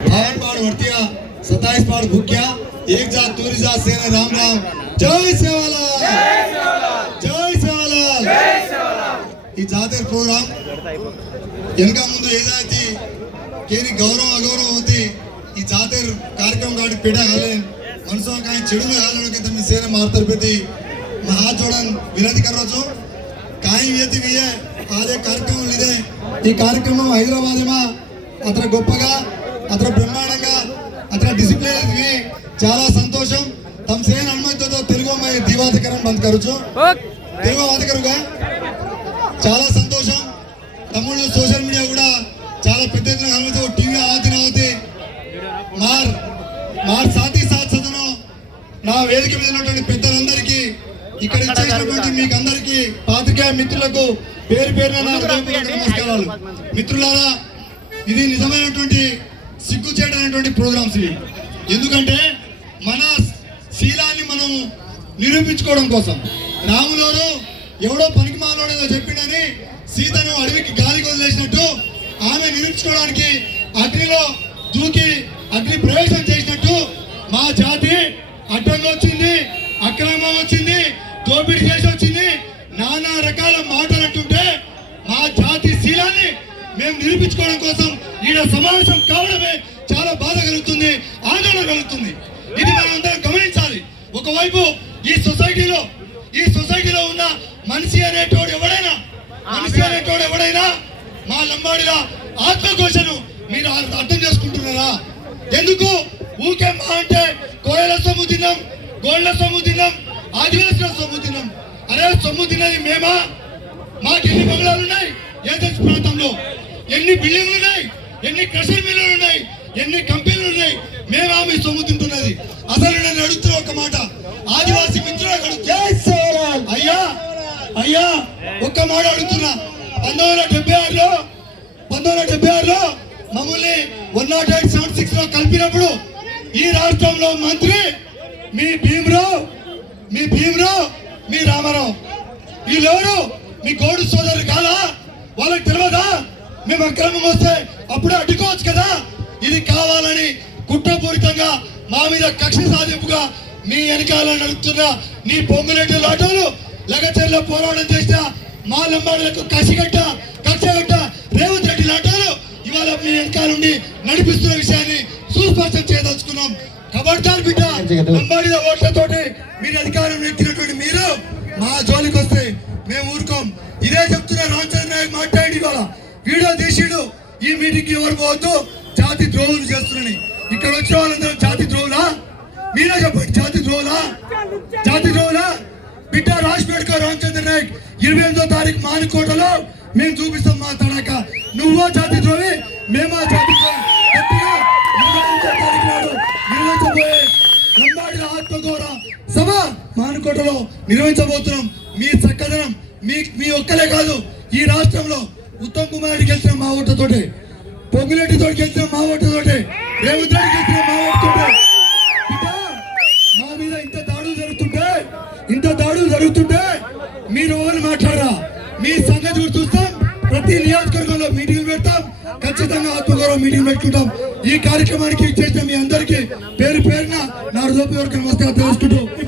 भावनपाड़ भट्टिया सताइस पाड़ भुकिया एक जात दूरी जात सेना राम राम जय सेवालाल जय సేవాలాల్ ఈ జాతీయ ప్రోగ్రాం వెనక ముందు ఏదైతే కేని గౌరవం అగౌరవం ఉంది ఈ జాతీయ కార్యక్రమం కాబట్టి పీడ కాలేం. మనసులో కానీ చెడును కాలడానికి తమ సేన మాతృపతి మహాజోడన్ వినతి కర్రోజు కాయి వేతి వియ ఆదే కార్యక్రమం ఇదే. ఈ కార్యక్రమం హైదరాబాద్ మా అతను గొప్పగా అతను బ్రహ్మాండంగా అతను డిసిప్లిన్ చాలా సంతోషం. తమ సేన అనుమతితో తెలుగు అమ్మాయి దీవాధికారం బంద్ కరచు. తెలుగు వాధికరుగా చాలా సంతోషం. తమ్ముళ్ళు సోషల్ మీడియా కూడా చాలా పెద్ద ఎత్తున కనుమతో టీవీ ఆవతి నావతి. మార్ మార్ సాతి సాత్సతను నా వేదిక మీద ఉన్నటువంటి పెద్దలందరికీ ఇక్కడ ఇచ్చేసినటువంటి మీకు అందరికీ పాతిక మిత్రులకు పేరు పేరున నమస్కారాలు. మిత్రులారా ఇది నిజమైనటువంటి సిగ్గు చేయడానికి ప్రోగ్రామ్స్ ఇవి. ఎందుకంటే మన శీలాన్ని మనం నిరూపించుకోవడం కోసం. రాములోను ఎవడో పనికి మాలోడేదో చెప్పిండని సీతను అడవికి గాలికి వదిలేసినట్టు ఆమె నిరూపించుకోవడానికి అగ్నిలో దూకి అగ్ని ప్రవేశం చేసినట్టు మా జాతి అడ్డంగా వచ్చింది అక్రమం వచ్చింది దోపిడీ చేసి వచ్చింది నానా రకాల మాటలు అంటుంటే మా జాతి శీలాన్ని మేము నిరూపించుకోవడం కోసం ఈయన సమావేశం కావడమే చాలా బాధ కలుగుతుంది ఆందోళన కలుగుతుంది. ఇది మనం అందరం గమనించాలి. ఒకవైపు ఈ సొసైటీలో ఈ సొసైటీలో ఉన్న మనిషి అనేటోడు ఎవడైనా మనిషి అనేటోడు ఎవడైనా మా లంబాడిల ఆత్మఘోషను మీరు అర్థం చేసుకుంటున్నారా? ఎందుకు? ఊకే మా అంటే కోయల సొమ్ము తిన్నాం గోళ్ళ సొమ్ము తిన్నాం ఆదివాసుల సొమ్ము తిన్నాం. అరే సొమ్ము తిన్నది మేమా? మాకు ఎన్ని బంగ్లాలు ఉన్నాయి? ఏజెన్స్ ప్రాంతంలో. ఎన్ని బిల్డింగ్లు ఉన్నాయి? ఎన్ని క్రషర్ మిల్లులు ఉన్నాయి? ఎన్ని కంపెనీలు ఉన్నాయి? మేము ఆమె సొమ్ము తింటున్నది. అసలు నేను అడుగుతున్న ఒక మాట. ఆదివాసీ అడుగుతున్నా అయ్యా అయ్యా ఒక్క మాట అడుగుతున్నా. పంతొమ్మిది వందల డెబ్బై ఆరులో పంతొమ్మిది వందల డెబ్బై ఆరులో మమ్మల్ని వన్ నాట్ ఎయిట్ సెవెన్ సిక్స్లో కలిపినప్పుడు ఈ రాష్ట్రంలో మంత్రి మీ భీమరావు మీ భీమరావు మీ రామారావు. వీళ్ళెవరు మీ గోడు సోదరు కాదా? వాళ్ళకి తెలియదా మేము అక్రమం వస్తే అప్పుడే అడ్డుకోవచ్చు కదా? ఇది కావాలని కుట్రపూరితంగా మా మీద కక్ష సాధింపుగా మీ వెనకాల నడుపుతున్న నీ పొంగులేటి లాటోలు లగచర్ల పోరాటం చేసిన మా లంబాడులకు కసిగట్ట కక్షగట్ట రేవంత్ రెడ్డి లాటోలు ఇవాళ మీ వెనకాల నుండి నడిపిస్తున్న విషయాన్ని సుస్పష్టం చేయదలుచుకున్నాం. కబడ్దార్ బిడ్డ. లంబాడిల ఓట్లతోటి మీరు అధికారం ఎక్కినటువంటి మీరు మా జోలికి వస్తే మేము ఊరుకోం ఇదే చెప్తున్న రామచంద్ర నాయక్ మాట్లాడి ఇవాళ వీడియో తీసిడు. ఈ మీటింగ్కి ఎవరు పోవద్దు. జాతి ద్రోహులు చేస్తున్నాయి ఇక్కడ వచ్చిన వాళ్ళందరూ జాతి ద్రోహులా? మీరే చెప్పండి జాతి ద్రోహులా? జాతి ద్రోహులా? బిడ్డ రాసి రామచంద్ర నాయక్ ఇరవై ఎనిమిదో తారీఖు మానికోటలో మేము చూపిస్తాం మా తడాక. నువ్వో జాతి ద్రోహి మేమా జాతి నిర్వహించబోయే లంబాడి సభ మానుకోటలో నిర్వహించబోతున్నాం. మీ చక్కదనం మీ మీ ఒక్కలే కాదు ఈ రాష్ట్రంలో ఉత్తమ్ కుమార్ రెడ్డి గెలిచిన మా ఓట్లతోటే పొంగులెడ్డితో గెలిచిన మా ఓట్లతోటే రేవంత్ రెడ్డి గెలిచిన మా ఓట్లతోటే మా మీద ఇంత దాడులు జరుగుతుంటే ఇంత దాడులు జరుగుతుంటే మీరు ఎవరు మాట్లాడరా? మీ సంగతి కూడా చూస్తాం ప్రతి నియోజకవర్గంలో మీటింగ్ పెడతాం ఖచ్చితంగా ఆత్మగౌరవ మీటింగ్ పెట్టుకుంటాం. ఈ కార్యక్రమానికి చేసిన మీ అందరికీ పేరు పేరున నా హృదయపూర్వక నమస్కారం